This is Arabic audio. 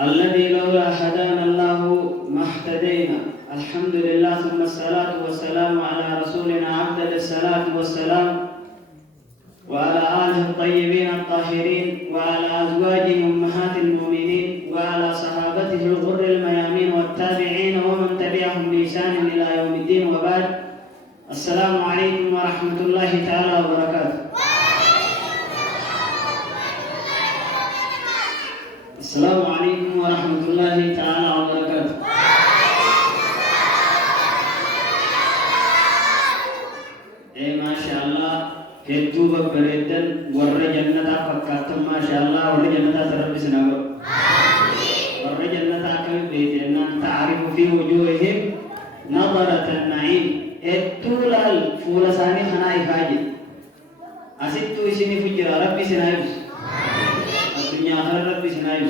الذي لولا هدانا الله ما اهتدينا. الحمد لله ثم الصلاة والسلام على رسولنا أفضل الصلاة والسلام وعلى آله الطيبين الطاهرين وعلى أزواجه أمهات المؤمنين وعلى صحابته الغر الميامين والتابعين ومن تبعهم بإحسان إلى يوم الدين وبعد. السلام عليكم ورحمة الله تعالى وبركاته. السلام عليكم ورحمة الله تعالى وبركاته. ما شاء الله هدوء بريدن ور جنة فكاتم ما شاء الله ور جنة ترب سنابر ور جنة كم بيتنا تعرف في وجوههم نظرة النعيم الطول الفول ثاني خنا إفاجي أسيتو إسني فجر ربي سنايس الدنيا آخر ربي سنايس